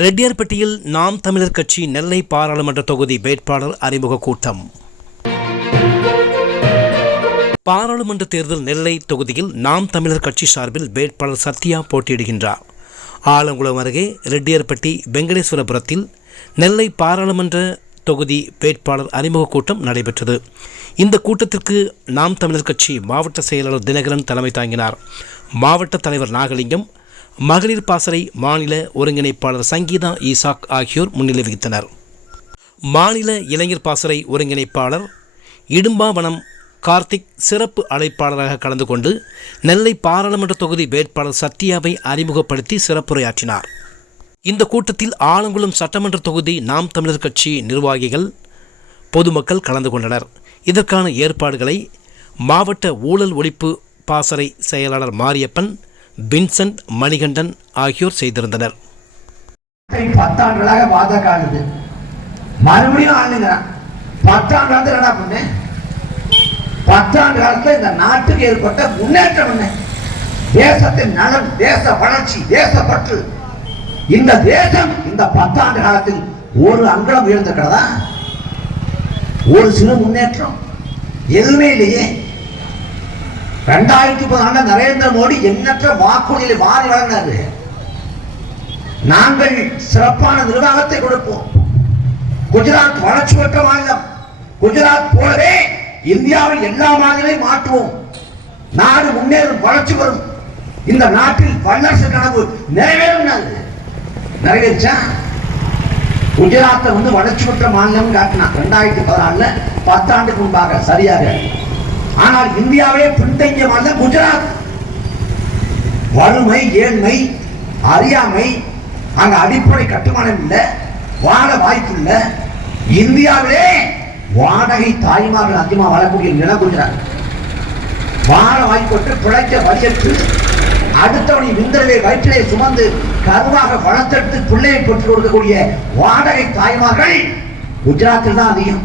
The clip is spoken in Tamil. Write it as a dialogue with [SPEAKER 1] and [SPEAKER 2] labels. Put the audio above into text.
[SPEAKER 1] ரெட்டியார்பட்டியில் நாம் தமிழர் கட்சி நெல்லை பாராளுமன்ற தொகுதி வேட்பாளர் அறிமுக கூட்டம். பாராளுமன்ற தேர்தல் நெல்லை தொகுதியில் நாம் தமிழர் கட்சி சார்பில் வேட்பாளர் சத்யா போட்டியிடுகின்றார். ஆலங்குளம் அருகே ரெட்டியார்பட்டி வெங்கடேஸ்வரபுரத்தில் நெல்லை பாராளுமன்ற தொகுதி வேட்பாளர் அறிமுக கூட்டம் நடைபெற்றது. இந்த கூட்டத்திற்கு நாம் தமிழர் கட்சி மாவட்ட செயலாளர் தினகரன் தலைமை தாங்கினார். மாவட்ட தலைவர் நாகலிங்கம் மகளிர் பாசறை மாநில ஒருங்கிணைப்பாளர் சங்கீதா ஈசாக் ஆகியோர் முன்னிலை வகித்தனர். மாநில இளைஞர் பாசறை ஒருங்கிணைப்பாளர் இடும்பாவனம் கார்த்திக் சிறப்பு அழைப்பாளராக கலந்து கொண்டு நெல்லை பாராளுமன்ற தொகுதி வேட்பாளர் சத்யாவை அறிமுகப்படுத்தி சிறப்புரையாற்றினார். இந்த கூட்டத்தில் ஆலங்குளம் சட்டமன்ற தொகுதி நாம் தமிழர் கட்சி நிர்வாகிகள் பொதுமக்கள் கலந்து கொண்டனர். இதற்கான ஏற்பாடுகளை மாவட்ட ஊழல் ஒழிப்பு பாசறை செயலாளர் மாரியப்பன் வின்சென்ட் மணிகண்டன் ஆகியோர் செய்திருந்தனர்.
[SPEAKER 2] பத்தாண்டுகளாக பாஜக ஆளுது. மறுபடியும் ஆளுங்கிறான் பத்தாண்டு காலத்தில் என்ன பண்ண? பத்தாண்டு காலத்தில் இந்த நாட்டுக்கு ஏற்பட்ட முன்னேற்றம் என்ன? தேசத்தின் நலன் தேச வளர்ச்சி தேசப்பற்று. இந்த தேசம் இந்த பத்தாண்டு காலத்தில் ஒரு அங்கலம் உயர்ந்திருக்கிறதா? ஒரு சிறு முன்னேற்றம்? எதுவுமே இல்லையே. ரெண்டாயிரத்தி பதினாண்டு நரேந்திர மோடி எண்ணற்ற வாக்குறுதிகளை மாறி வழங்கினாரு. நாங்கள் சிறப்பான நிர்வாகத்தை கொடுப்போம். குஜராத் வளர்ச்சி பெற்ற மாநிலம். குஜராத் போலவே இந்தியாவில் எல்லா மாநிலங்களையும் மாற்றுவோம். நாடு முன்னேறும் வளர்ச்சி வரும் இந்த நாட்டில் வல்லரசு கனவு நிறைவேறும் நிறைவேறிச்சா? குஜராத்தை வந்து வளர்ச்சி பெற்ற மாநிலம் காட்டினா ரெண்டாயிரத்தி பதினாலுல பத்தாண்டுக்கு முன்பாக சரியாக. ஆனால் இந்தியாவிலே பின்தங்கிய மாநிலம் குஜராத். வறுமை ஏழ்மை அறியாமை அங்க அடிப்படை கட்டுமானம் இல்லை வாழ வாய்ப்பு இல்லை. இந்தியாவிலே வாடகை தாய்மார்கள் அதிகமாக வாழக்கூடிய நிலம் குஜராத். வாழ வாய்ப்பட்டு பிழைக்க வலியற்று அடுத்தவனை விந்தரவே வயிற்றிலே சுமந்து கருவாக வளர்த்தெடுத்து பிள்ளையை பெற்றுக் கொடுக்கக்கூடிய வாடகை தாய்மார்கள் குஜராத்தில் தான் அதிகம்.